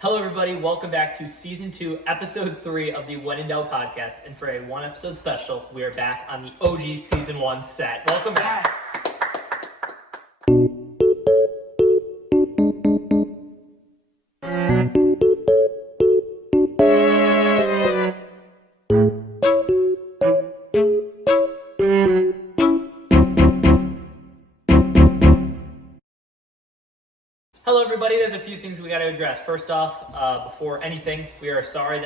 Hello, everybody. Welcome back to Season 2, Episode 3 of the When in Doubt podcast. And for a one-episode special, we are back on the OG Season 1 set. Welcome back. Hello, everybody. There's a few things we got to address. First off, before anything, we are sorry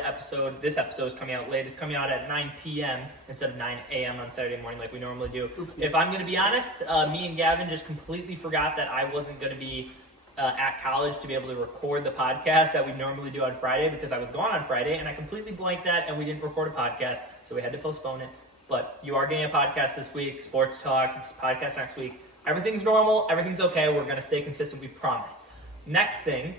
this episode is coming out late. It's coming out at 9 p.m. instead of 9 a.m. on Saturday morning like we normally do. Oopsie. If I'm going to be honest, me and Gavin just completely forgot that I wasn't going to be at college to be able to record the podcast that we normally do on Friday because I was gone on Friday, and I completely blanked that, and we didn't record a podcast, so we had to postpone it. But you are getting a podcast this week, sports talk, podcast next week. Everything's normal. Everything's okay. We're going to stay consistent. We promise. Next thing,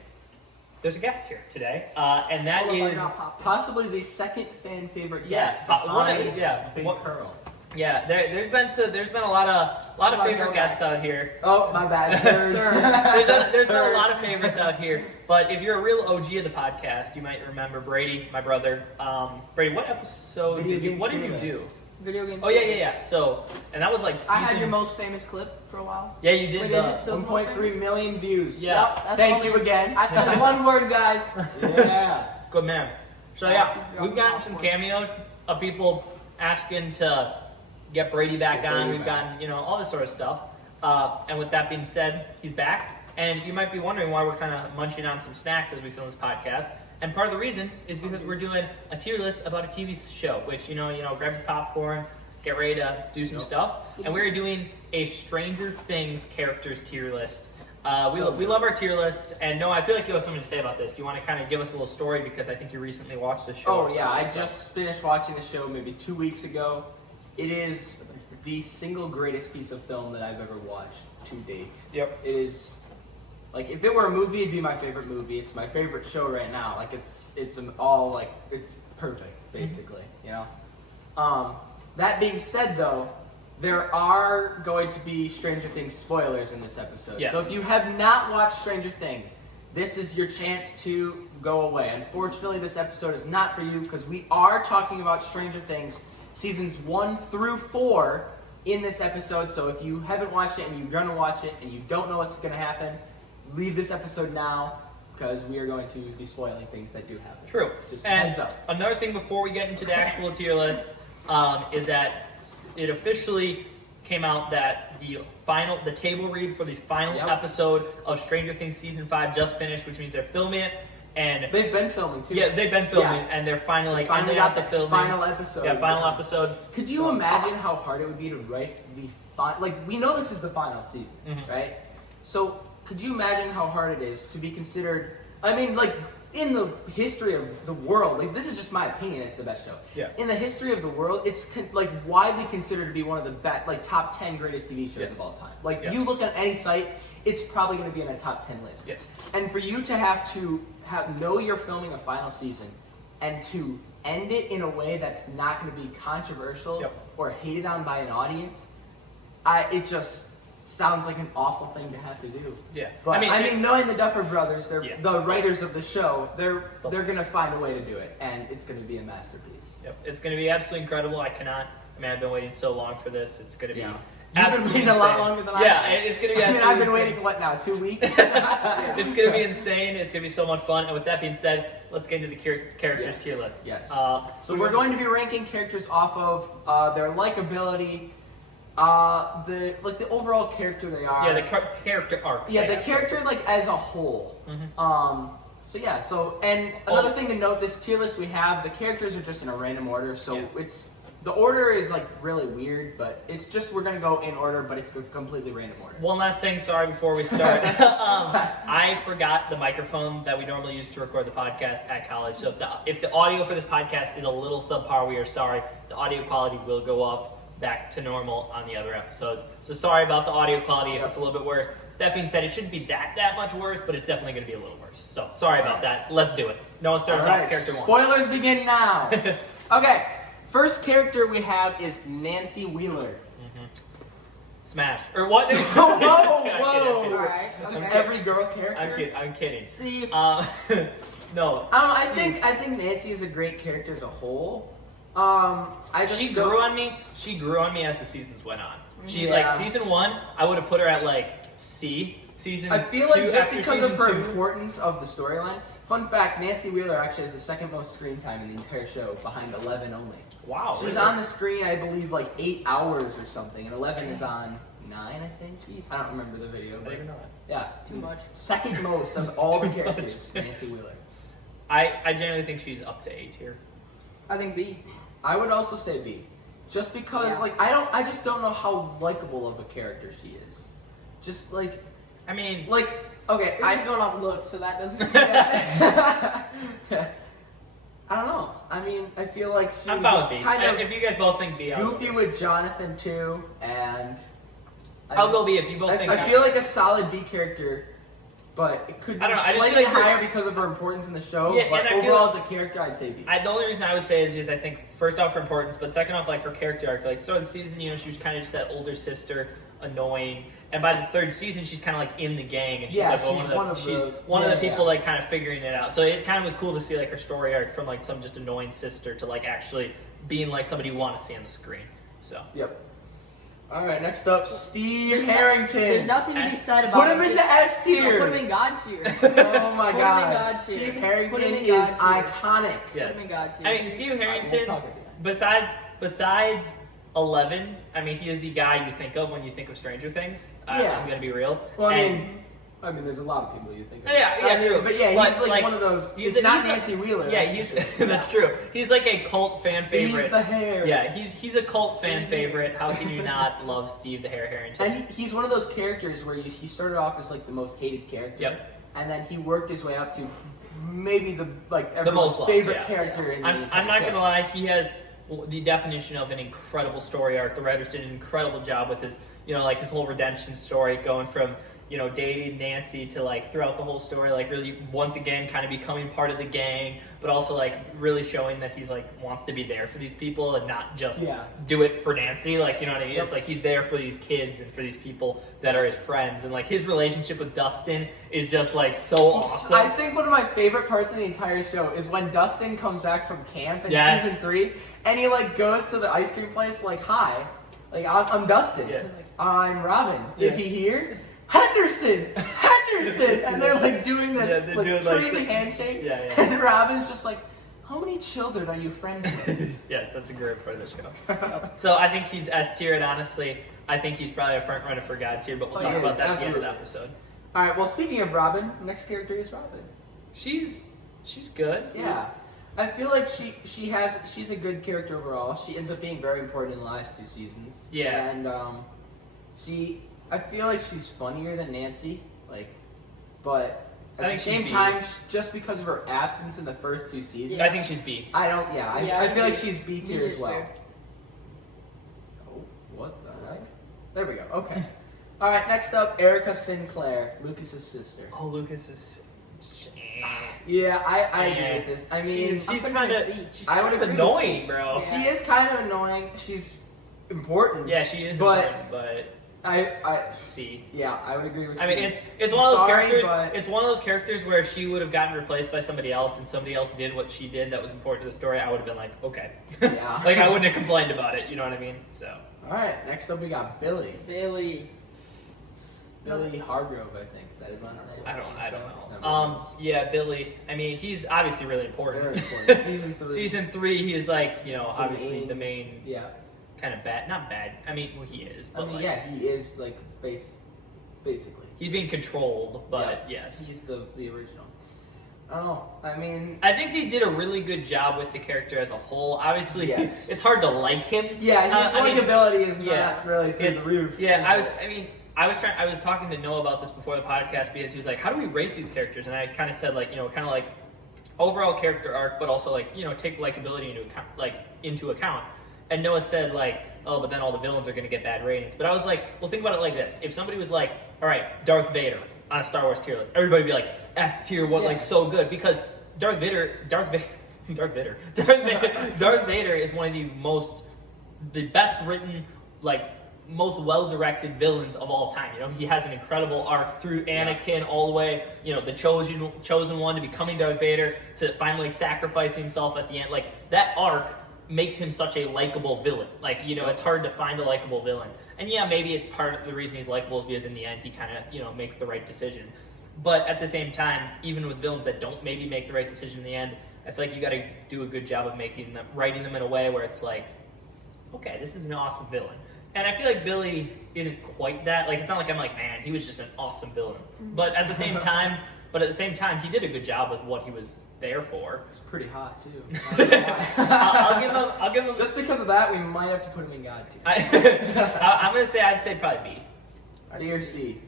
there's a guest here today, and that is possibly the second fan favorite yes, guest behind Big Pearl. Yeah, there's been a lot of favorite guests out here. Oh, my bad. Third. There's been a lot of favorites out here, but if you're a real OG of the podcast, you might remember Brady, my brother. Brady, what episode did you do? Video game. Oh yeah. So, and that was like I had your most famous clip for a while. Yeah, you did. Wait, is it still 1.3 million views. Yeah. Yep, that's Thank you again. I said one word, guys. Yeah. Good man. So yeah, we've gotten some cameos of people asking to get Brady back on. We've gotten, all this sort of stuff. And with that being said, he's back. And you might be wondering why we're kind of munching on some snacks as we film this podcast. And part of the reason is because we're doing a tier list about a TV show, which, grab your popcorn, get ready to do some stuff. And we're doing a Stranger Things characters tier list. We love our tier lists. And Noah, I feel like you have something to say about this. Do you want to kind of give us a little story? Because I think you recently watched the show. Oh, yeah. I just finished watching the show maybe 2 weeks ago. It is the single greatest piece of film that I've ever watched to date. Yep. It is... Like, if it were a movie, it'd be my favorite movie. It's my favorite show right now. Like, it's perfect, basically, That being said, though, there are going to be Stranger Things spoilers in this episode. Yes. So if you have not watched Stranger Things, this is your chance to go away. Unfortunately, this episode is not for you because we are talking about Stranger Things seasons 1 through 4 in this episode. So if you haven't watched it and you're going to watch it and you don't know what's going to happen, leave this episode now because we are going to be spoiling things that do happen. True. Just and heads up. Another thing before we get into the actual tier list is that it officially came out that the table read for the final episode of Stranger Things season 5 just finished, which means they're filming it. And they've been filming too. Yeah, they've been filming, and they're finally got the filming. final episode. Yeah, final episode. Could you imagine how hard it would be to write the we know this is the final season, right? So could you imagine how hard it is to be considered? I mean, in the history of the world, this is just my opinion. It's the best show. Yeah. In the history of the world, it's widely considered to be one of the top 10 greatest TV shows of all time. You look at any site, it's probably going to be in a top 10 list. Yes. And for you to have know you're filming a final season, and to end it in a way that's not going to be controversial or hated on by an audience, it just sounds like an awful thing to have to do. Yeah. But I mean, knowing the Duffer Brothers, they're the writers of the show, they're gonna find a way to do it, and it's gonna be a masterpiece. Yep. It's gonna be absolutely incredible. I've been waiting so long for this. It's gonna be You've been waiting a lot longer than I have. Yeah, it's gonna be absolutely I've been waiting, 2 weeks? It's gonna be insane. It's gonna be so much fun. And with that being said, let's get into the characters tier list. Yes. So we're going to be ranking characters off of their likability, the overall character they are. Yeah, the character arc. Yeah, the character as a whole. And another thing to note, this tier list we have, the characters are just in a random order, so the order is really weird, but it's just we're gonna go in order, but it's a completely random order. One last thing, sorry, before we start. I forgot the microphone that we normally use to record the podcast at college. So if the audio for this podcast is a little subpar, we are sorry. The audio quality will go up back to normal on the other episodes. So sorry about the audio quality if it's a little bit worse. That being said, it shouldn't be that much worse, but it's definitely going to be a little worse. So sorry about that. Let's do it. No one starts off with character 1. Spoilers begin now. Okay, first character we have is Nancy Wheeler. Smash or what? Whoa, I'm kidding. whoa. Alright, Just okay. every girl character. I'm kidding. See, No. I don't know. I think Nancy is a great character as a whole. I just She don't- grew on me. She grew on me as the seasons went on. She Yeah. like season 1, I would have put her at like C. Season I feel like 2 just after because of season her 2. importance of the storyline. Fun fact: Nancy Wheeler actually has the second most screen time in the entire show, behind 11 only. Wow. She's really? on the screen, I believe, like 8 hours or something, and 11 is on 9, I think. Jeez. I don't remember the video, I but didn't even know that. yeah, Too much. second most of all the Too much. characters. Nancy Wheeler. I genuinely think she's up to A tier. I think B. I would also say B, just because Yeah. I just don't know how likable of a character she is. Just like I mean, okay, We're just going off looks, so that doesn't. I don't know. I mean, I feel like she I'm was fine with just B. kind of If you guys both think B, I'll goofy go. with Jonathan too, and I'll go B if you both think. I feel like a solid B character, but it could be I don't know, I just slightly feel like higher because of her importance in the show. Yeah, but and I feel overall, like- as a character, I'd say B. The only reason I would say is because I think first off her importance, but second off like her character arc. Like start of the season, she was kind of just that older sister, annoying, and by the third season she's kind of like in the gang, and she's Yeah, like she's one of she's the- one of the yeah, people yeah. like kind of figuring it out. So it kind of was cool to see like her story arc from like some just annoying sister to like actually being like somebody you want to see on the screen. So Yep. All right, next up, Steve There's no- Harrington. There's nothing to be said about Put him in the S tier. Put him in God tier. Oh my Put him in God, God tier. Steve Put him Harrington in is God tier. iconic. yes, Put him in God tier. I mean Steve We'll Harrington. talk about that. Besides 11, I mean he is the guy you think of when you think of Stranger Things. Yeah. I'm gonna be real. Well, And- I mean, there's a lot of people you think of. Yeah, I mean, true. but yeah, But, he's like one of those. he's It's a- not he's a- Nancy Wheeler. Yeah, that's he's for sure. that's true. He's like a cult fan Steve favorite. the Hair. Yeah, he's a cult fan favorite. How can you not love Steve the Hair Harrington? And he's one of those characters where he started off as like the most hated character. Yep. And then he worked his way up to maybe the most everyone's loved, favorite yeah. character in the I'm entire not show. gonna lie, he has the definition of an incredible story arc. The writers did an incredible job with his, like his whole redemption story, going from dating Nancy to like throughout the whole story, like really once again kind of becoming part of the gang, but also like really showing that he's like wants to be there for these people and not just Yeah. do it for Nancy. Like you know what I mean? Yep. It's like he's there for these kids and for these people that are his friends, and like his relationship with Dustin is just like so awesome. I think one of my favorite parts of the entire show is when Dustin comes back from camp in Yes. season 3, and he like goes to the ice cream place like, "Hi, like I'm Dustin. Yeah. I'm Robin. Is Yeah. he here? Henderson, Henderson!" And they're like doing this Yeah, they're like, doing, like, crazy handshake, Yeah, yeah. and Robin's just like, "How many children are you friends with?" Yes, that's a great part of the show. So I think he's S tier, and honestly, I think he's probably a front runner for God tier. But we'll Oh, talk he about is, that at the end of the absolutely. episode. All right. Well, speaking of Robin, next character is Robin. She's good. Yeah. I feel like she's a good character overall. She ends up being very important in the last 2 seasons. Yeah. And I feel like she's funnier than Nancy, but I at the think she's same B. time, just because of her absence in the first 2 seasons, I think she's B. I don't. Yeah, I think feel like B- she's B tier B's as is well. fair. Oh, what the heck? There we go. Okay. All right. Next up, Erica Sinclair, Lucas's sister. Oh, Lucas is. Yeah, I agree Yeah. with this. I mean, She's I'm putting kind her of. in C. She's I kind would of agree with annoying, C. bro. Yeah. she is kind of annoying. She's important. Yeah, she is But- important, but I C. yeah, I would agree with. I mean, C. it's one of those Sorry, characters. but- It's one of those characters where if she would have gotten replaced by somebody else, and somebody else did what she did that was important to the story, I would have been like, okay. Yeah. Like I wouldn't have complained about it. You know what I mean? So. All right. Next up, we got Billy. Billy. Billy Hargrove, I think. Is that his last name? I don't It's know. never Yeah, Billy. I mean, he's obviously really known. Very important. important. Season 3. Season 3, he's like, obviously main- the main Yeah. kind of bad. Not bad. I mean, well, he is, I but mean, like, yeah, he is like basically. he's being controlled. But Yeah. yes, He's the original. I don't know. I mean, I think they did a really good job with the character as a whole. Obviously, Yes. it's hard to like him. yeah, his I mean, likability is yeah, not really through it's the roof. Yeah, I was talking to Noah about this before the podcast because he was like, "How do we rate these characters?" And I kind of said kind of like overall character arc, but also take likability into account. And Noah said "Oh, but then all the villains are going to get bad ratings." But I was like, "Well, think about it like this: if somebody was like, all right, Darth Vader on a Star Wars tier list, everybody would be like S tier, Yeah. so good because Darth Vader is one of the best written most well-directed villains of all time. You know, he has an incredible arc through Anakin all the way, you know, the chosen one to becoming Darth Vader to finally sacrificing himself at the end. Like, that arc makes him such a likable villain. Like, you know, it's hard to find a likable villain. And yeah, maybe it's part of the reason he's likable is because in the end he kind of, you know, makes the right decision. But at the same time, even with villains that don't maybe make the right decision in the end, I feel like you got to do a good job of writing them in a way where it's like, okay, this is an awesome villain. And I feel like Billy isn't quite that. Like, it's not like I'm like, man, he was just an awesome villain. But at the same time, he did a good job with what he was there for. It's pretty hot too. I'll give him. Just because of that, we might have to put him in God tier. I'm gonna say I'd say probably B. B or C?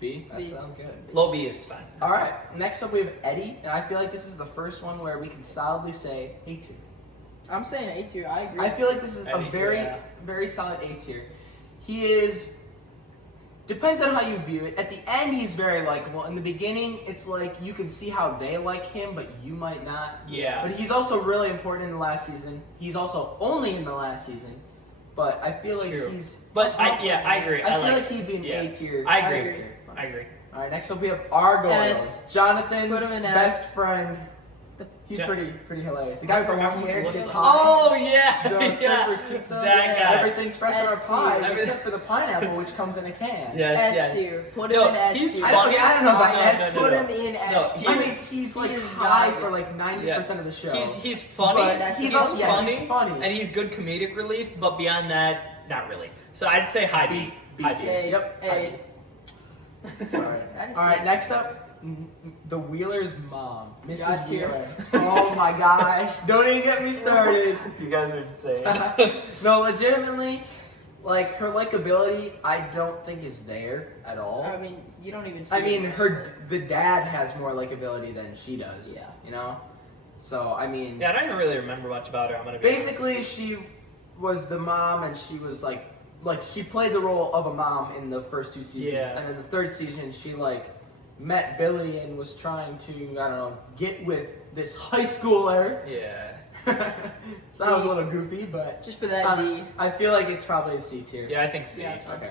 B? That B. sounds good. Low B is fine. All right. Next up, we have Eddie, and I feel like this is the first one where we can solidly say A tier. I'm saying A tier. I agree. I feel like this is Eddie, a very, yeah. very solid A tier. He is. Depends on how you view it. At the end, he's very likable. In the beginning, it's like you can see how they like him, but you might not. Yeah. But he's also really important in the last season. He's also only in the last season. But I feel like True. he's. But I agree. I feel like he'd be an A tier. I I agree. agree. I agree. All right, next up we have Argo, S. Jonathan's Put him in best S. friend. He's Ja- pretty hilarious. The guy with the long hair What's- gets high. Oh yeah, The yeah. Cerberus pizza. That guy. Everything's fresh on our S pies tier. except for the pineapple, which comes in a can. Yes, S yes. tier. Put him No, in S he's tier. I don't know about No, S no, no, tier. Put no. him in No, S tier. I mean, he's like He is high dying. for like 90% of the show. He's funny. But That's he's, the also, best yeah, part. he's funny. and he's good comedic relief, but beyond that, not really. So I'd say high B. B High tier. A. Yep. A. Sorry. That is All right, it. next up, the Wheeler's mom, God Mrs. tier. Wheeler. Oh my gosh! Don't even get me started. You guys are insane. No, legitimately, like her likability, I don't think is there at all. I mean, you don't even see I mean, it. the dad has more likability than she does. Yeah. You know. So I mean, Yeah, I don't even really remember much about her. I'm gonna be basically, she was the mom, and she was like she played the role of a mom in the first two seasons, Yeah. and then the third season, she like met Billy and was trying to I don't know get with this high schooler. Yeah. So that was a little goofy, but Just for that D. I feel like it's probably a C tier. Yeah, I think C. Yeah, it's fine. Okay.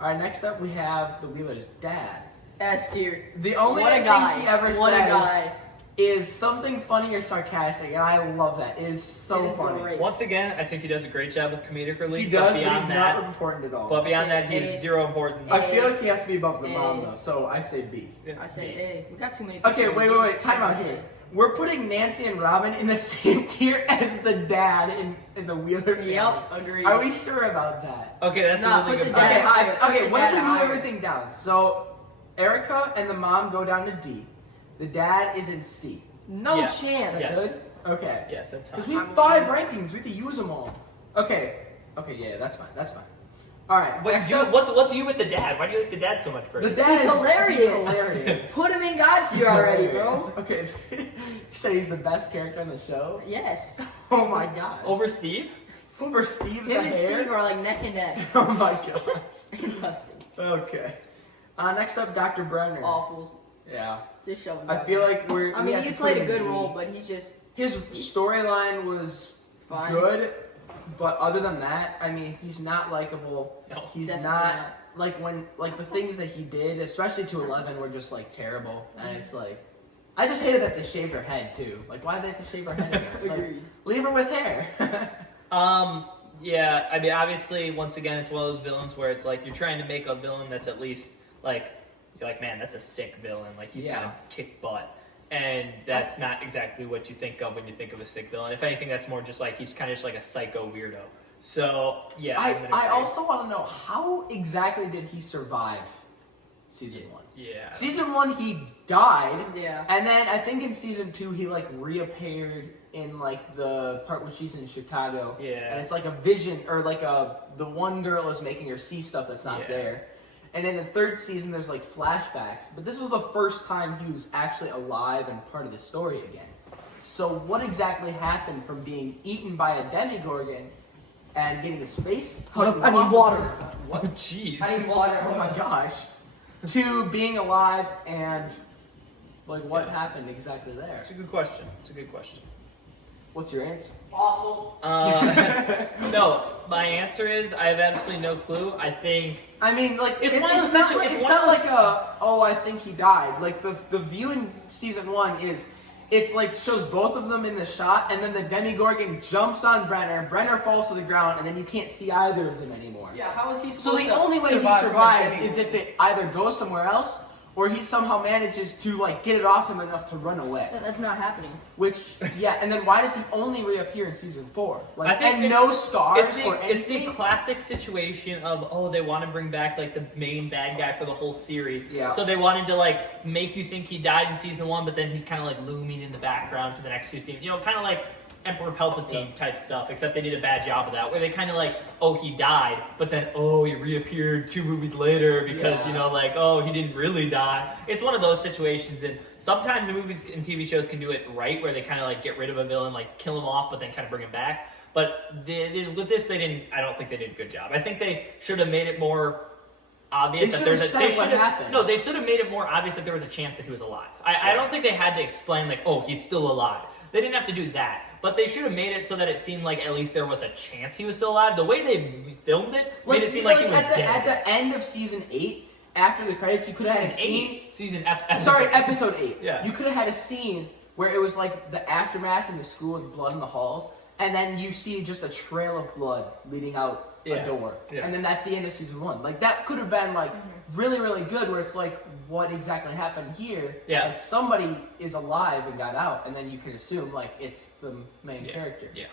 All right. Next up, we have the Wheeler's dad. S tier. The only What a things guy. he ever What a says guy. is something funny or sarcastic, and I love that. It is so It is funny. great. Once again, I think he does a great job with comedic relief. He does, but but beyond he's that, not important at all. but beyond Okay, that, he A. has zero importance. A. I feel like he has to be above the mom A. though, so I say B. I say A. We got too many. Okay, people. wait. Time out here. We're putting Nancy and Robin in the same tier as the dad in the Wheeler family. Yep, agreed. Are we sure about that? Okay, that's Nah, a really put good the point. dad higher. Put Okay, the what if dad we move higher. everything down? So, Erica and the mom go down to D. The dad is in C. No Yeah. Is chance. that Yes. good? Okay. Yes, that's Because fine. we have 5 rankings. We have to use them all. Okay, yeah, that's fine. All right. Wait, next dude, up, what's you with the dad? Why do you like the dad so much, the Brady? dad He's is hilarious. He's hilarious. Put him in God He's tier already, bro. hilarious. Okay. You say he's the best character on the show? Yes. Oh my god. Over Steve? Over Steve the Him and hair? Steve are like neck and neck. Oh my gosh. And Dustin. Okay. Next up, Dr. Brenner. Awful. Yeah. Just shove him I down. feel like I we mean, have he to played put a good him in role, D. but he's just His storyline was fine. good, but other than that, I mean, he's not likable. No. He's Definitely not not. like the things that he did, especially to 11, were just like terrible. And it's like, I just hated that they shaved her head too. Like, why did they have to shave her head again? Like, Agreed. leave her with hair. Yeah, I mean, obviously, once again, it's one of those villains where it's like you're trying to make a villain that's at least like, you're like, man, that's a sick villain. Like, he's Yeah. gonna kick butt. And that's not exactly what you think of when you think of a sick villain. If anything, that's more just like, he's kind of just like a psycho weirdo. So, yeah. I'm gonna I agree. also want to know, how exactly did he survive season 1? Yeah. Season 1, he died. Yeah. And then I think in season 2 he like reappeared in like the part where she's in Chicago. Yeah. And it's like a vision, or like the one girl is making her see stuff that's not Yeah. there. And in the third season there's like flashbacks, but this was the first time he was actually alive and part of the story again. So what exactly happened from being eaten by a Demigorgon and getting his face? I need water. Oh, jeez. I need water. Oh my gosh. To being alive and like what Yeah. happened exactly there. It's a good question. It's a good question. What's your answer? Awful. No, my answer is I have absolutely no clue. I think I mean, like It's it- one of it's those not situ- like, it's it's one not of like those- I think he died. Like the view in season 1 is. It's like shows both of them in the shot, and then the Demogorgon jumps on Brenner. Brenner falls to the ground, and then you can't see either of them anymore. Yeah, how is he So supposed the to only way he survive from survives the is if it either goes somewhere else, or he somehow manages to like get it off him enough to run away. Yeah, that's not happening. Which, yeah, and then why does he only reappear in season 4? I Like, think and it's- no stars it's or the anything. classic situation of they want to bring back like the main bad guy for the whole series. Yeah. So they wanted to like make you think he died in season 1, but then he's kind of like looming in the background for the next 2 seasons. You know, kind of like Emperor Palpatine type stuff, except they did a bad job of that, where they kind of like, oh, he died, but then, oh, he reappeared 2 movies later because, Yeah. you know, like, oh, he didn't really die. It's one of those situations, and sometimes movies and TV shows can do it right, where they kind of like get rid of a villain, like kill him off, but then kind of bring him back. But with this, they didn't, I don't think they did a good job. I think they should have made it more obvious They that there's a should've said what should've- happened. No, they should have made it more obvious that there was a chance that he was alive. I don't think they had to explain like, oh, he's still alive. They didn't have to do that, but they should have made it so that it seemed like at least there was a chance he was still alive. The way they filmed it made it seem like he was at dead. the end of season 8, after the credits, you could have had a scene. Episode Episode 8. Yeah. You could have had a scene where it was like the aftermath in the school with blood in the halls, and then you see just a trail of blood leading out Yeah. a door. Yeah. And then that's the end of season 1. Like, that could have been, like, really, really good, where it's like, what exactly happened here? Yeah. Like, somebody is alive and got out, and then you can assume, like, it's the main Yeah. character. Yeah.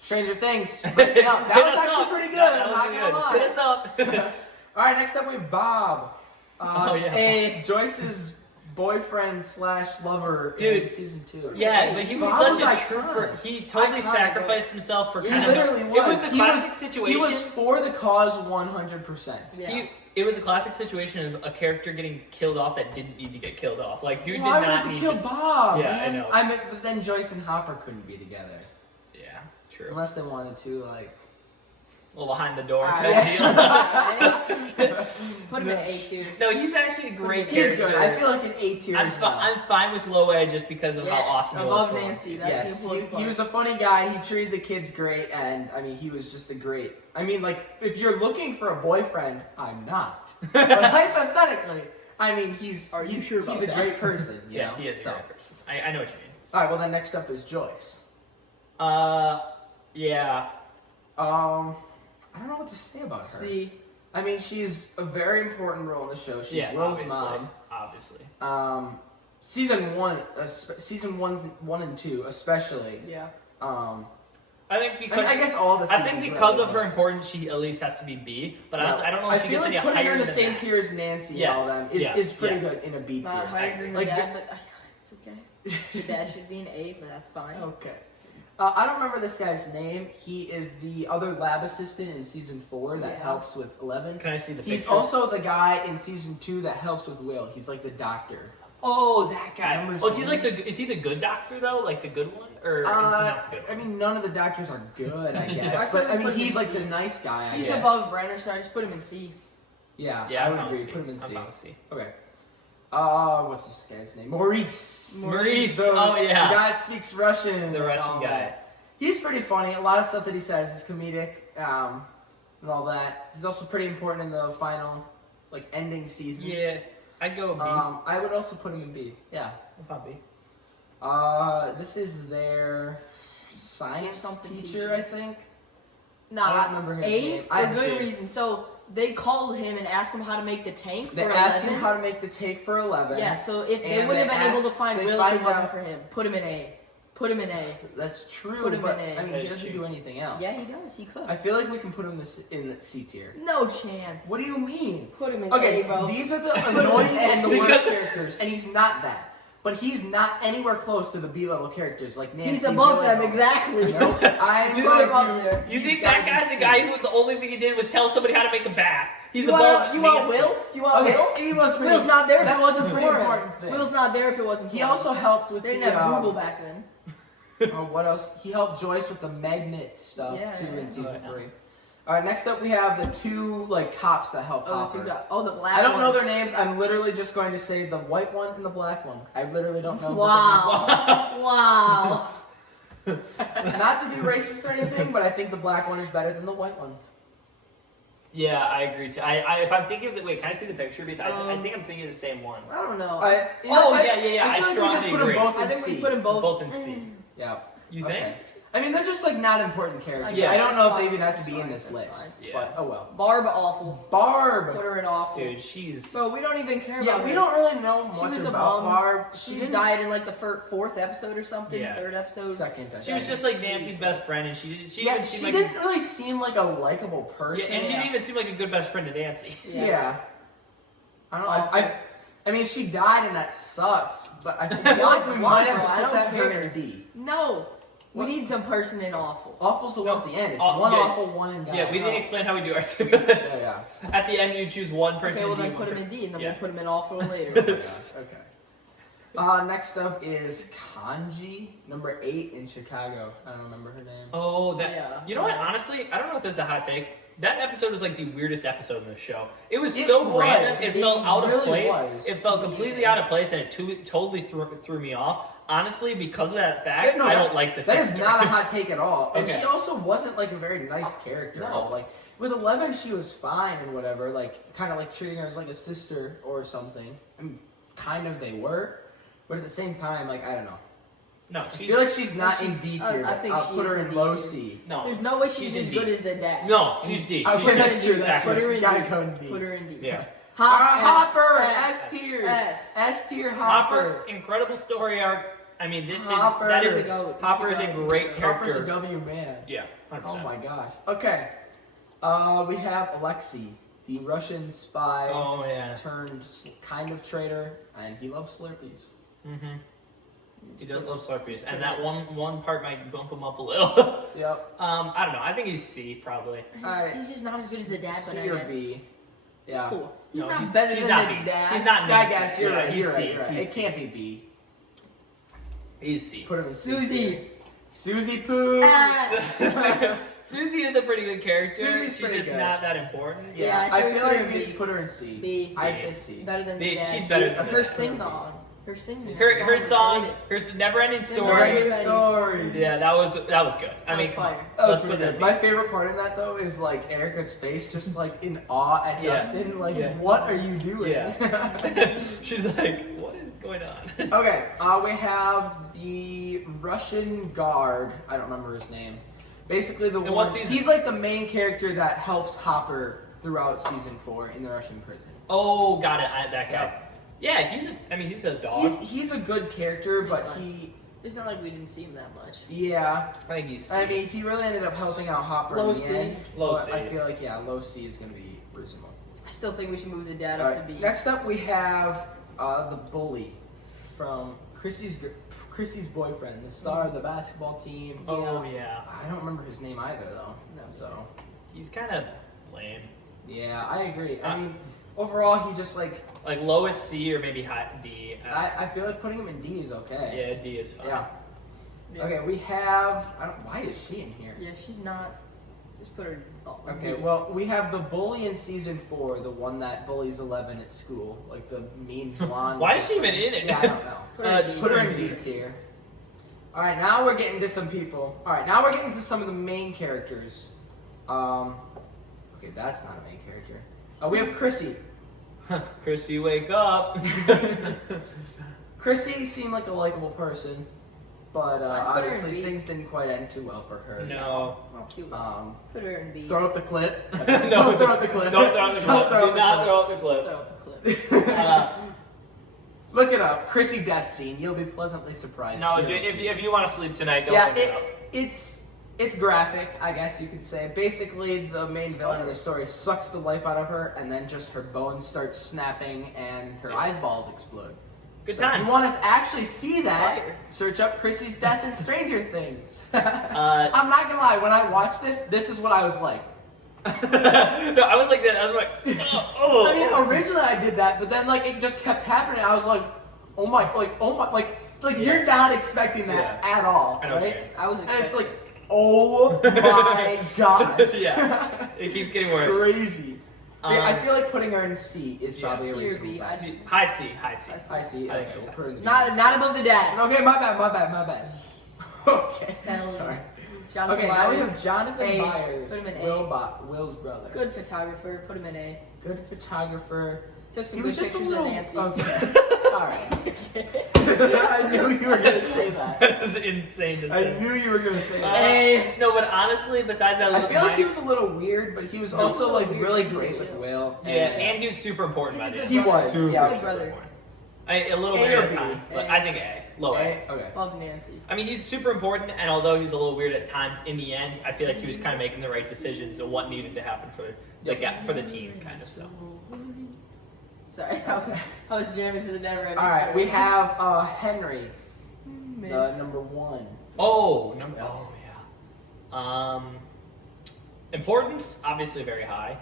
Stranger Things. But, yeah, that Hit was us actually up. pretty good, That I'm was not gonna good. lie. Hit us up. All right, next up we have Bob. Oh, yeah. Joyce's boyfriend / lover Dude. in season 2. Yeah, but he was Bob such was a iconic. trooper. He totally Iconic, sacrificed himself for He kind literally of. was. It was the He classic was- situation. He was for the cause 100%. Yeah. It was a classic situation of a character getting killed off that didn't need to get killed off. Like, dude Why did would not they need kill to. Bob? Yeah, man? I know. I mean, but then Joyce and Hopper couldn't be together. Yeah, true. Unless they wanted to, like... A little behind the door Ah, type deal. Put him in A2. No, he's actually a great He's character. good. I feel like an A tier I'm, as well. I'm fine with Low A just because of how Yes, awesome he was. above for him. Nancy. That's Yes, the important he was a funny guy. He treated the kids great, and I mean, he was just a great. I mean, like, if you're looking for a boyfriend, I'm not. But hypothetically, I mean, he's Are you he's, sure he's about a that? great person. You Yeah, know? he is a So. great person. I know what you mean. All right. Well, then next up is Joyce. Yeah. I don't know what to say about her. C. I mean, she's a very important role in the show. She's Yeah, Will's obviously. mom. Obviously. Season 1 and 2, especially. Yeah. I think I, because mean, I guess all the. I think seasons, because really, of her but- importance, she at least has to be B. But No. honestly, I don't know I if she feel gets like any putting higher her in the than same that. tier as Nancy Yes, and all them is, yes, is pretty yes. good in a B tier. Not higher than the Like, dad, but it's okay. The dad should be an A, but that's fine. Okay. I don't remember this guy's name. He is the other lab assistant in season 4 that Yeah. helps with 11. Can I see the He's picture? also the guy in season 2 that helps with Will. He's like the doctor. Oh, that guy. Remember Oh, his he's name? like the. Is he the good doctor though? Like the good one, or is he not the good I one? mean, none of the doctors are good, I guess. Why but couldn't I we mean, put him he's in like C? the nice guy. I He's guess. above Brenner, so I just put him in C. Yeah, Yeah, I I'm would fine agree. with C. Put him in I'm C. fine with C. Okay. What's this guy's name? Maurice. Maurice. The, Oh yeah. The guy that speaks Russian. The and Russian all guy. that. He's pretty funny. A lot of stuff that he says is comedic, and all that. He's also pretty important in the final, like, ending seasons. Yeah, I'd go with B. I would also put him in B. Yeah. I'm fine B. This is their science Something teacher, teacher. I think. I Nah, don't remember his A name. for I good do. reason. So they called him and asked him how to make the tank for They 11. asked him how to make the take for 11. Yeah, so if they And wouldn't they have been able to asked- find they Will if find it wasn't out- for him. Put him in A. Put him in A. That's true, Put him but in A. I mean, he That's doesn't true. do anything else. Yeah, he does. He could. I feel like we can put him in the C tier. No chance. What do you mean? Put him in Okay, A, bro. these are the annoying and the worst Because- characters, and he's not that. But he's not anywhere close to the B-level characters like Nancy. He's above Billy, them, and all that. exactly. Nope, I'm Put going him up to. there. You he's think gotta that be guy's C. the guy who the only thing he did was tell somebody how to make a bath? He's You above. want, you want Nancy. Will? Do you want Okay, Will? he was pretty. Will's not there if that it wasn't was a for pretty him. important thing. Will's not there if it wasn't for He him. also helped with They the. didn't have Google back then. What else? He helped Joyce with the magnet stuff Yeah, too yeah. in season Oh, yeah. 3. All right, next up we have the 2 like cops that help Oh, the Hopper. two guys. Oh, the black I don't one. know their names. I'm literally just going to say the white one and the black one. I literally don't know. Wow. Wow. Not to be racist or anything, but I think the black one is better than the white one. Yeah, I agree too. I if I'm thinking of the wait, can I see the picture? Because I think I'm thinking of the same ones. I don't know. I I feel like we just strongly put them agree. both I in think C. we put them both in C. Yeah. You Okay. think? I mean, they're just like not important characters. Yeah, I don't know if that's they fine, even have to that's be in fine, this that's list. fine. But oh well. Barb awful. Barb. Put her in awful. Dude, she's Bro, we don't even care Yeah, about we her. don't really know She much was a about bum. Barb. She didn't- died in like the fourth episode or something. Yeah. Third episode. Second. I she was think. just like Nancy's best friend, and she Yeah, even she seemed like didn't really seem like a likable person. and she didn't even seem like a good best friend to Nancy. Yeah. I don't know. Awful. I mean, she died and that sucks. But I feel Why, like we why, might have bro? to I put don't that her care. in D. No. What? We need some person in awful. Awful's the one at the end. It's Oh, one yeah. awful, one in God. Yeah, we didn't explain how we do our service. Yeah, At the end, you choose one person. Okay, well in D, then one put him in person- D, and then Yeah. we'll put him in awful later. Oh my gosh. Okay. Next up is Kanji, number 8 in Chicago. I don't remember her name. Oh, that. Yeah. You know what? Honestly, I don't know if this is a hot take. That episode was like the weirdest episode in the show. It was It so was. random. It felt out of really place. was. It felt completely out of place, and it totally threw me off. Honestly, because of that fact, Yeah, no, I that- don't like this. That is character. not a hot take at all. And Okay. she also wasn't like a very nice character at No. all. Like with 11, she was fine and whatever. Like kind of like treating her as like a sister or something. I mean, kind of they were, but at the same time, like I don't know. No, I she's feel like she's not in she's- D I tier. think I'll she put is her in in D low tier. C. no. There's no way she's She's in as D. good as the dad. No, she's D. Okay, She's that's D. true. That's Put true. her She's in gotta D. go in D. Put her in D. Yeah. Hopper, S, S tier, S. S tier Hopper, Hopper. incredible story arc. I mean, this Hopper. is that He's is a goat. Hopper He's is a a goat. great Hopper's a character. W man. Yeah, 100%. Oh my gosh. Okay. We have Alexei, the Russian spy Oh yeah. turned kind of traitor, and he loves Slurpees. Mm-hmm. He does love Slurpees, and that one part might bump him up a little. Yep. I don't know. I think he's C probably. He's just not as good as the dad, but C I or guess. B. Yeah. Cool. He's No, not better he's than not the B. dad. He's not I B. guess you're Yeah, right. he's You're C. right. You're right. He's It C. can't be B. He's C. Put him in C Susie. tier. Susie Poo. Ah. Susie is a pretty good character. Susie's She's pretty just good. not that important. Yeah, I so we feel put her like in we B. should put her in C. B. I'd B. say C. Better than B, the dad. she's better than her the dad. sing on. Her sing. Her song, her never-ending story. Never-ending Story. Yeah, that was good. I mean, That was come on. fire. That was Let's pretty put that good. in My B. favorite part in that though is like Erica's face, just like in awe at Yeah. Dustin. Like, Yeah. what are you doing? Yeah. She's like, what is going on? Okay, we have the Russian guard. I don't remember his name. Basically, the In one. what season? He's like the main character that helps Hopper throughout season 4 in the Russian prison. Oh, got it. That guy. Yeah, he's a dog. He's a good character, He's but fine. It's not like we didn't see him that much. yeah. I think he's C. I mean, he really ended up helping out Hopper Low in the C. end. Low but C. I feel like low C is gonna be reasonable. I still think we should move the dad All up right, to B. next up we have the bully from Chrissy's boyfriend, the star of the basketball team. Oh yeah. I don't remember his name either though. No. So He's kind of lame. yeah, I agree. I mean, overall he just like Like lowest C or maybe high D. I feel like putting him in D is okay. Yeah, D is fine. Yeah. Yeah. Okay, we have. Why is she in here? Yeah, she's not. Just put her. Okay, D. well, we have the bully in season 4, the one that bullies 11 at school, like the mean blonde. Why is she even in it? Yeah, I don't know. Put her in Just D. put her in D tier. All right, now we're getting to some people. All right, now we're getting to some of the main characters. Okay, that's not a main character. We have Chrissy. Christy, wake up. Chrissy seemed like a likable person, but I'd put her in obviously B. things didn't quite end too well for her. No. Oh, cute. Put Put her in B. Throw up the clip. No, Don't throw up the clip. Don't throw out the clip. Do not throw out the Throw clip. up the clip. Look it up. Chrissy death scene. You'll be pleasantly surprised. No, You don't if see it. you want to sleep tonight, don't Yeah, look it up. it's graphic, I guess you could say. Basically, the main villain of the story sucks the life out of her, and then just her bones start snapping and her Yeah. eyeballs explode. Good So if times. you want to actually see that, Fire. search up Chrissy's death in Stranger Things. Uh, I'm not gonna lie, when I watched this is what I was like. No, I was like that. I was like, oh. I mean, originally I did that, but then like it just kept happening. I was like, oh my, you're not expecting that Yeah. at all, I know what you right? mean. I was And expecting. it's like, oh my gosh. Yeah. It keeps getting worse. Crazy. Yeah, I Um, feel like putting her in C is yeah, probably a C or reasonable B. bet. High C. I see. I think Okay, so. we'll put her in the not above the dad. Okay, my bad. Okay. Tell Sorry. Jonathan Okay, now we Byers, have Jonathan A. Byers, Put him in A. Will's brother. Good photographer. Put him in A. Good photographer. Took some He good was just a pictures little. of Nancy. Okay. All right. I knew you were gonna say that. That is insane to say. I knew you were gonna say that. A. No, but honestly, besides that, I feel like my- he was a little weird, but he was No, also like weird. really He's great a with chill. Will. yeah, and he was super important. He's a by good the He end. was, brother. Super, yeah. Good super brother. important. A little A bit or at B? times, but A. I think A, low A. Okay. Above Nancy. I mean, he's super important, and although he's a little weird at times, in the end, I feel like he was kind of making the right decisions and what needed to happen for the team, kind of. So. Sorry, I was jamming to the never ending All right, story. we have Henry, Mid. the number 1. Oh, number. Yeah. Oh yeah. Importance obviously very high,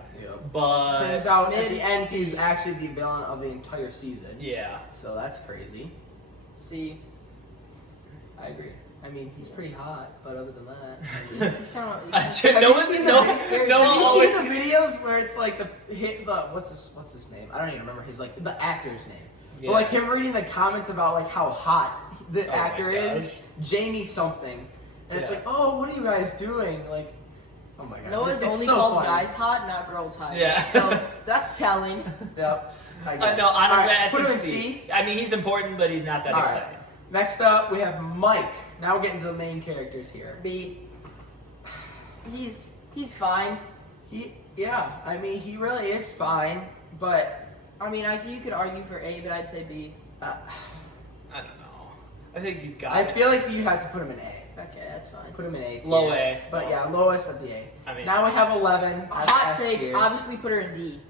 but Turns out at Mid the end C. he's actually the villain of the entire season. yeah. So that's crazy. C. I agree. I mean, he's pretty hot, but other than that. He's kind of. No Have one's you seen no, the scary no videos? one Have always. you seen the videos where it's like what's his name? I don't even remember his the actor's name. Yeah. But like him reading the comments about like how hot the Oh my actor is, gosh. Jamie something, and it's Yeah. like, oh, what are you guys doing? Like, oh my god. Noah's It's only so called funny. guys hot, not girls hot. Yeah. So that's telling. Yep. I guess. No, honestly, All right, I put think him in C. C. I mean, he's important, but he's not that All right. exciting. Next up, we have Mike. Now we're getting to the main characters here. B. He's fine. I mean, he really is fine, but I mean, you could argue for A, but I'd say B. uh, I don't know. I think you got I it. feel like you have to put him in A. Okay, that's fine. Put him in A. Tier. Low A. But yeah, lowest of the A. I mean, Now we have 11. That's Hot S take, tier. obviously put her in D.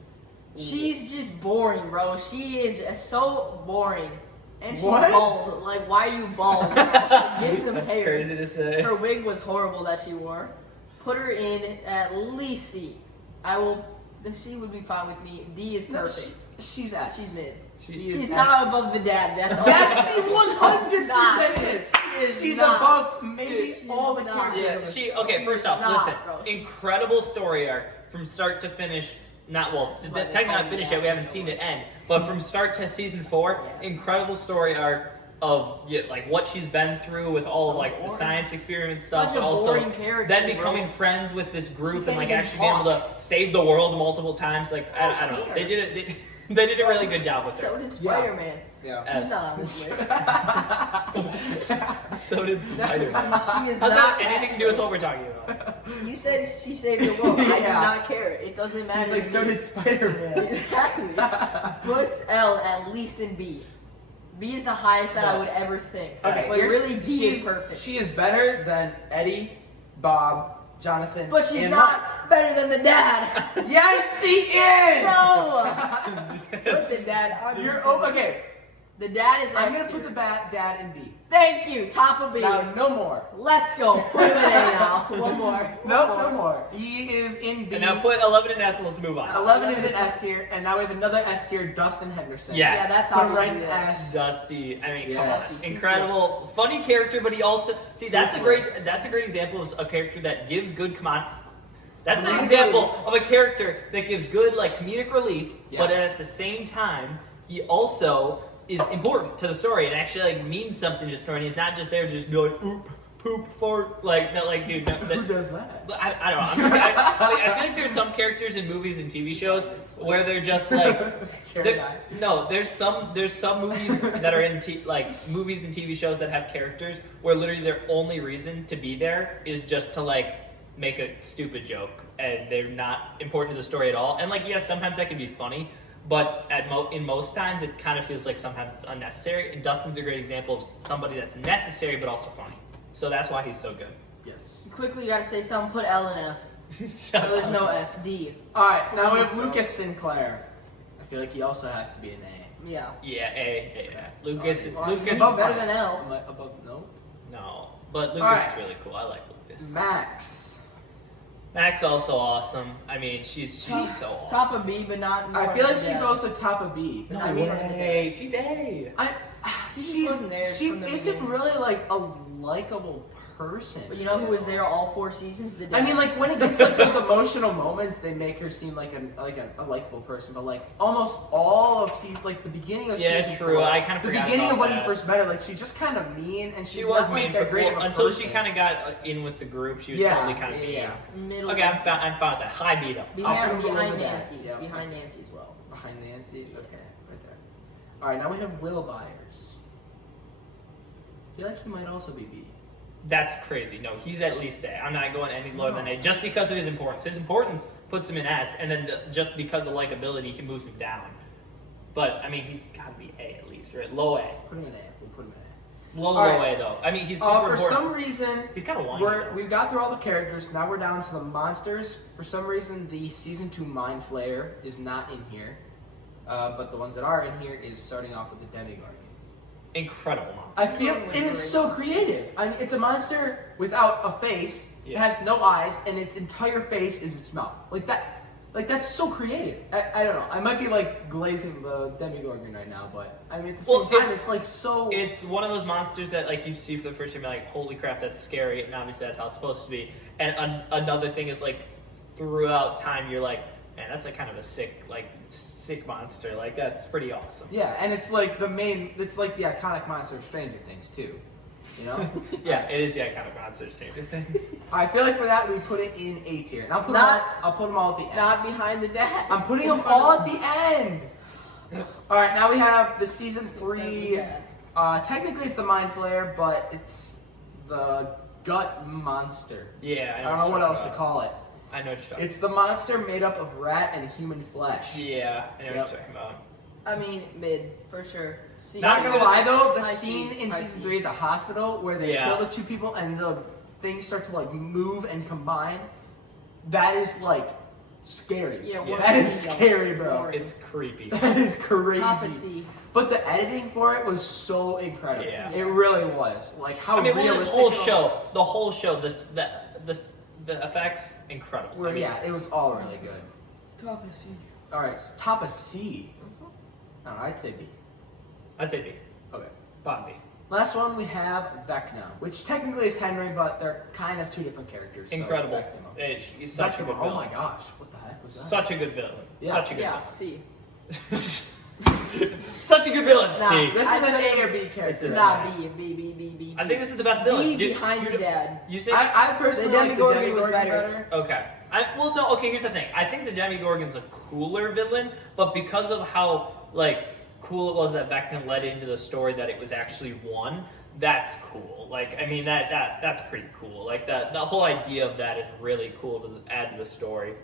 She's just boring, bro. She is so boring. And she's What? bald. Like, why are you bald, bro? Get some that's hair. crazy to say. Her wig was horrible that she wore. Put her in at least C. The C would be fine with me. D is No, perfect. she's S. She's mid. She is She's S. not above the dad. That's all. Yes, she She's not. 100% is. She is She's not. above maybe She's all the not. characters. Yeah, on the she show. okay. First off, Not, listen, bro. incredible story arc from start to finish. Not well, That's why they technically call not me finished that yet. We haven't so seen it much. end, but from start to season 4, Yeah. incredible story arc of like what she's been through with all So like the boring. science experiment Such stuff, a but also boring character, then bro. becoming friends with this group and can't like even actually being able to save the world multiple times. Like I don't know, care. they did it. They did a really good job with So her. did Spider-Man. Yeah. He's not on this list. So did Spider-Man. She is How's not that anything to do with what we're talking about? You said she saved the world. I do Yeah. not care. It doesn't matter. He's like, to so me. did Spider-Man. Exactly. Puts L at least in B. B is the highest that I would ever think. Okay, but here's- really D is she's- perfect. She is better than Eddie, Bob, Jonathan, but she's and not better than the dad. Mike. Yes, she is! No. Put the dad on. You're okay. The dad is. I'm S gonna put tier. the dad in B. Thank you. Top of B. Now, no more. Let's go. Put him in A now. One more. Nope, no more. He is in B. And now put 11 in S and let's move on. 11 is in S tier, and now we have another S tier, Dustin Henderson. Yes. Yeah, that's Put him right obviously in it. S. Dusty. I mean, Yes. come on. Incredible. Funny character, but he also that's a great Toothless. example of a character that gives good That's an Comedic example of a character that gives good like comedic relief, Yeah. but at the same time, he also is important to the story and actually like means something to the story. And he's not just there to just be like oop, poop, fart, like no, like dude. No, Who does that? I don't know. I'm just, I feel like there's some characters in movies and TV shows where they're just like no. There's some movies that are in movies and TV shows that have characters where literally their only reason to be there is just to like make a stupid joke and they're not important to the story at all. And like yes, sometimes that can be funny. But in most times, it kind of feels like sometimes it's unnecessary. And Dustin's a great example of somebody that's necessary but also funny. So that's why he's so good. Yes. Quickly, you gotta say something. Put L in F. So Shut there's up. no F. D. Alright, now we have Please, bro. Lucas Sinclair. I feel like he also has to be an A. Yeah. Yeah, A. Lucas, Sorry. Well, I mean, Lucas. he's Above better mine. than L. Am I above? No. No, but Lucas Alright. is really cool. I like Lucas. Max. Max also awesome. I mean, she's so awesome. Top of B, but not. In I front feel of like the she's dad. also top of B. No way. She's A. I, She just wasn't there She from the isn't beginning. really like a likable person. But you know who was there all 4 seasons? The I dad. mean, like when it gets like those emotional moments, they make her seem like a likable person. But like almost all of like the beginning of season true. 4, I kind of the forgot beginning about of when that. you first met her, like she's just kind of mean, and She she's was not mean like that for great of a until person. she kind of got in with the group. She was totally kind of mean. yeah. Middle. Okay, I'm fine with that. High beat up. I'll put him Behind below that. Nancy. Yeah. Behind Nancy as well. Behind Nancy, okay, right there. All right, now we have Will Byers. I feel like he might also be B. That's crazy. No, he's at least A. I'm not going any lower than A just because of his importance. His importance puts him in S, and then just because of likability, he moves him down. But I mean, he's got to be A at least, right? Low A. Put him in A. We'll put him in A. Low All right. A though. I mean, he's super For important. some reason, He's kind of whiny. we've got through all the characters. Now we're down to the monsters. For some reason, the season 2 Mind Flayer is not in here, but the ones that are in here is starting off with the Demigorgon. Incredible monster. I feel it is so creative. I mean, it's a monster without a face. It Yeah. has no eyes, and its entire face is its mouth. Like that. Like that's so creative. I don't know. I might be like glazing the Demigorgon right now, but I mean at the same time, it's like so. It's one of those monsters that like you see for the first time, you're like, holy crap, that's scary, and obviously that's how it's supposed to be. And another thing is like, throughout time, you're like, man, that's like kind of a sick monster. Like that's pretty awesome. Yeah, and it's like it's like the iconic monster of Stranger Things too. You know? Yeah, it is the iconic monster of Stranger Things. I feel like for that we put it in A tier. And I'll put them all at the end. Not behind the dad. I'm putting them all at the end. All right, now we have the season 3. Technically it's the Mind Flayer, but it's the Gut Monster. Yeah, I don't know what else to call it. I know what you're talking It's the monster made up of rat and human flesh. Yeah, I know Yep. what you're talking about. I mean, mid for sure. C. Not gonna lie though, the High scene C, in high season C. 3 at the hospital where they Yeah. kill the 2 people and the things start to like move and combine, that is like scary. Yeah, one that is scene, scary, bro. boring. It's creepy. That is crazy. Top of C. But the editing for it was so incredible. Yeah. It really was. Like how I mean, well, realistic. the whole show, the effects, incredible. Well, I mean, yeah, it was all really good. Top of C. All right, so top of C. No, I'd say B. I'd say B. Okay. Bobby. Last one we have Vecna, which technically is Henry, but they're kind of 2 different characters. so Incredible. Vecna. He's such a good Oh villain. my gosh, what the heck was that? Such a good villain. Yeah. Such a good Yeah, C. villain. Such a good villain. Nah, See, This I is an think- A or B character. This is Nah, B. I think this is the best villain. B Do- behind you the do- dad. You think? I personally The like the Demigorgon was Demigorgon better. Okay. Well, no. Okay. Here's the thing. I think the Demigorgon's a cooler villain, but because of how like cool it was that Vecna led into the story that it was actually one, that's cool. Like, I mean, that's pretty cool. Like the whole idea of that is really cool to add to the story.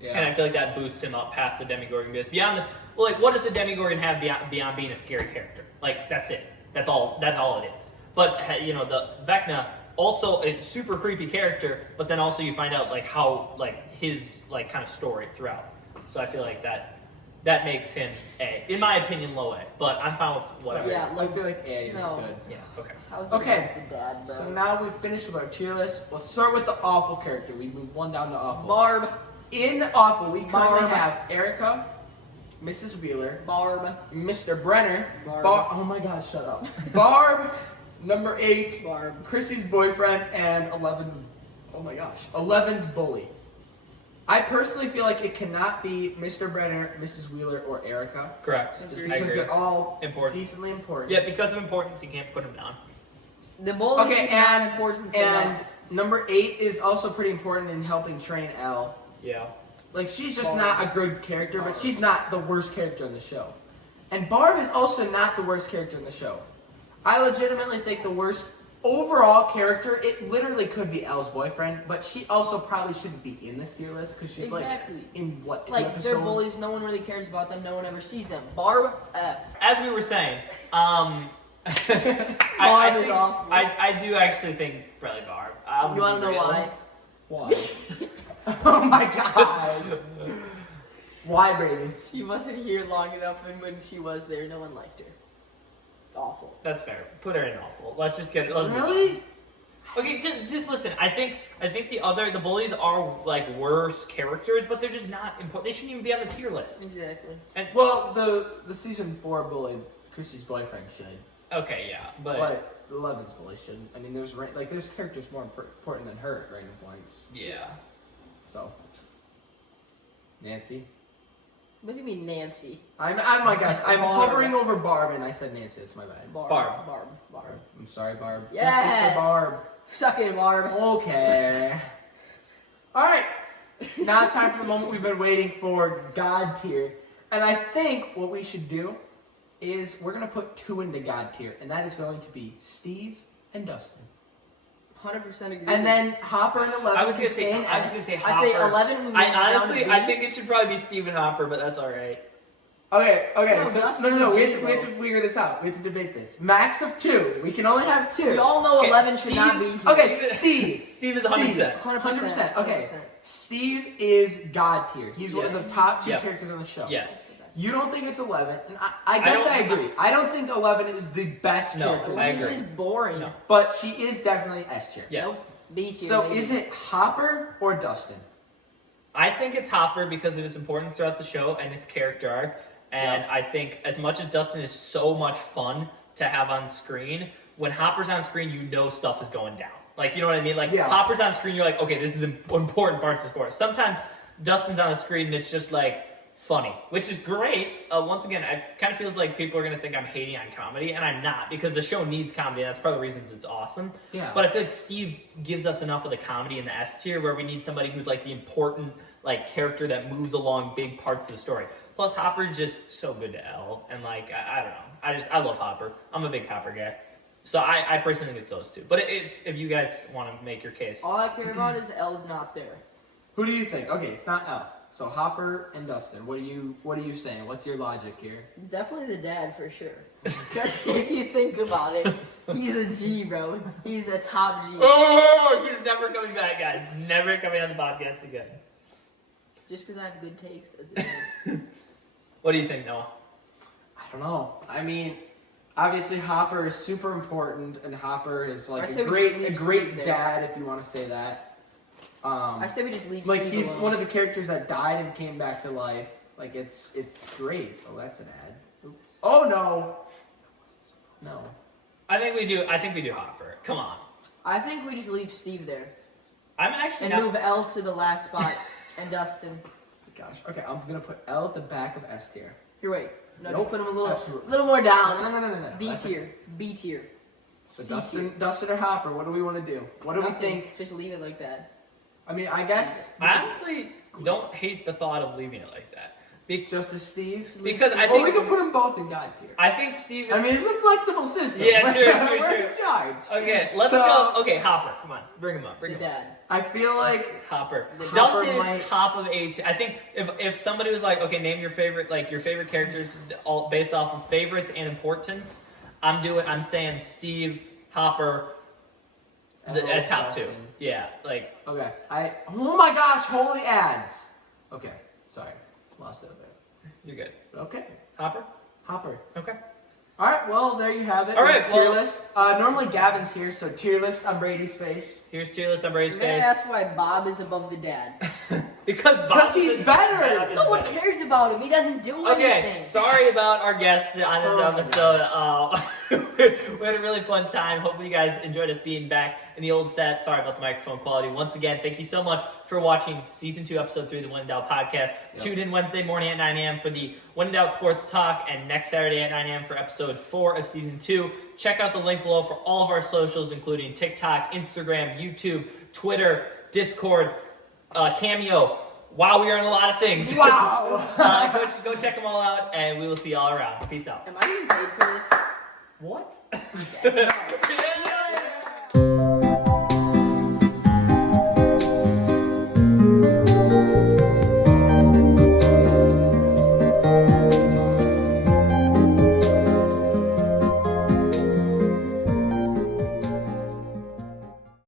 Yeah. And I feel like that boosts him up past the Demigorgon because beyond like what does the Demigorgon have beyond being a scary character? Like that's it. That's all it is. But you know, the Vecna also a super creepy character, but then also you find out like how like his like kind of story throughout. So I feel like that makes him A. In my opinion, low A. But I'm fine with whatever. Yeah, I feel like A is No. good. Yeah. Okay. How's Okay. the dad, bro? So now we've finished with our tier list. We'll start with the awful character. We move one down to awful. Barb. In awful, we currently Barb. have Erica, Mrs. Wheeler, Barb. Mr. Brenner, Barb. oh my God, shut up. Barb, number 8, Barb. Chrissy's boyfriend, and 11's, oh my gosh, 11's bully. I personally feel like it cannot be Mr. Brenner, Mrs. Wheeler, or Erica. Correct. Just Agreed. I because agree. they're all Important. decently important. Yeah, because of importance, you can't put him down. The bully Okay, is not and- important And enough. number 8 is also pretty important in helping train Elle. Yeah. Like, she's just Barb. not a good character, but Barb. she's not the worst character in the show. And Barb is also not the worst character in the show. I legitimately think the worst overall character, it literally could be Elle's boyfriend, but she also probably shouldn't be in this tier list because she's Exactly. like in what two Like, episodes? they're bullies, no one really cares about them, no one ever sees them. Barb, F. As we were saying, Barb I is think, awful. I do actually think probably Barb. You wanna know why? Why? Oh my god. Why, Brady? She wasn't here long enough, and when she was there, no one liked her. Awful. That's fair. Put her in awful. Let's just get it. let's move on. Really? Okay, just listen. I think the bullies are like worse characters, but they're just not important. They shouldn't even be on the tier list. Exactly. Well, the season 4 bully, Chrissy's boyfriend should. Okay, yeah, but But 11's bully shouldn't. I mean, there's characters more important than her at random points. Yeah. So, Nancy. What do you mean, Nancy? I'm hovering over Barb, and I said Nancy. That's my bad. Barb. I'm sorry, Barb. Yes. Justice for Barb. Suck it, Barb. Okay. All right. Now time for the moment we've been waiting for, God tier. And I think what we should do is we're going to put 2 into God tier, and that is going to be Steve and Dustin. 100% agree. And then Hopper and 11. I was gonna say can stay in S. Hopper. I say 11 would be I down honestly, to I B. think it should probably be Stephen Hopper, but that's all right. Okay. No, So Dustin's no. a We G, have to figure this out. We have to debate this. Max of 2. We can only have 2. We all know Okay, 11 should not be. Okay, Steve. Steve is 100%. 100%. Okay. 100%. Steve is God tier. He's one of Yes. the top 2 Yes. characters on the show. Yes. You don't think it's 11, and I guess don't- I agree. I don't think 11 is the best No, character, I It's agree. just boring. No. but she is definitely S tier. Yes. Nope. B tier. So maybe. is it Hopper or Dustin? I think it's Hopper because of his importance throughout the show and his character arc. And Yeah. I think as much as Dustin is so much fun to have on screen, when Hopper's on screen, you know stuff is going down. Like, you know what I mean? Like, Yeah. Hopper's on screen, you're like, okay, this is important parts of the score. Sometimes Dustin's on the screen and it's just like funny, which is great. Once again, I kind of feels like people are going to think I'm hating on comedy, and I'm not, because the show needs comedy, and that's part of the reasons it's awesome. Yeah. But I feel like Steve gives us enough of the comedy in the S tier where we need somebody who's like the important like character that moves along big parts of the story. Plus, Hopper's just so good to Elle, and like I don't know, I love Hopper. I'm a big Hopper guy, so I personally think it's those 2. But it's if you guys want to make your case. All I care about is L's not there. Who do you think? Okay, it's not L. So Hopper and Dustin. What are you saying? What's your logic here? Definitely the dad for sure. Because if you think about it, he's a G, bro. He's a top G. Oh, he's never coming back, guys. Never coming on the podcast again. Just because I have good taste doesn't mean. What do you think, Noah? I don't know. I mean, obviously Hopper is super important, and Hopper is like I say a we just great leave Steve there. dad, if you want to say that. I say we just leave Like Steve he's alone. one of the characters that died and came back to life. Like it's great. Oh, that's an ad. Oops. Oh no. No. I think we do Hopper. Come on. I think we just leave Steve there. I'm actually And not. move L to the last spot. And Dustin. Gosh. Okay, I'm gonna put L at the back of S tier. Here, wait. No, Nope. just put him a Absolutely. little more down. No. B That's tier. B tier. So C tier. Dustin or Hopper, what do we want to do? What do we Nothing. think? Just leave it like that. I mean, I guess I honestly don't hate the thought of leaving it like that. just as Steve. Because I we think- can put them both in God tier. I think Steve is. I mean, it's a flexible system. Yeah, true, We're true. in charge. Okay, let's So- go. Okay, Hopper. Come on. Bring him up. The Bring him up. dad. I feel like Hopper. The Dustin Hopper is might- top of A tier. I think if somebody was like, okay, name your favorite characters all based off of favorites and importance, I'm saying Steve, Hopper, as top 2. Dustin. Yeah, like Okay. Oh my gosh, holy ads. Okay. Sorry. Lost it a bit. you're good. Okay. Hopper. Hopper. Okay. All right. Well, there you have it. All We right, have a tier well- list. Normally Gavin's here, so tier list on Brady's face. Here's tier list on Brady's May I face. ask why Bob is above the dad? Because Because he's better. Bob is No one better. cares about him. He doesn't do Okay, anything. sorry about our guests on this Oh my episode. We had a really fun time. Hopefully you guys enjoyed us being back in the old set. Sorry about the microphone quality. Once again, thank you so much for watching Season 2, Episode 3 of the When in Doubt podcast. Yep. Tune in Wednesday morning at 9 a.m. for the When in Doubt Sports Talk, and next Saturday at 9 a.m. for Episode 4 of Season 2. Check out the link below for all of our socials, including TikTok, Instagram, YouTube, Twitter, Discord, Cameo. Wow, we are in a lot of things. Wow. Go check them all out, and we will see you all around. Peace out. Am I getting paid for this? What? Okay. Yeah,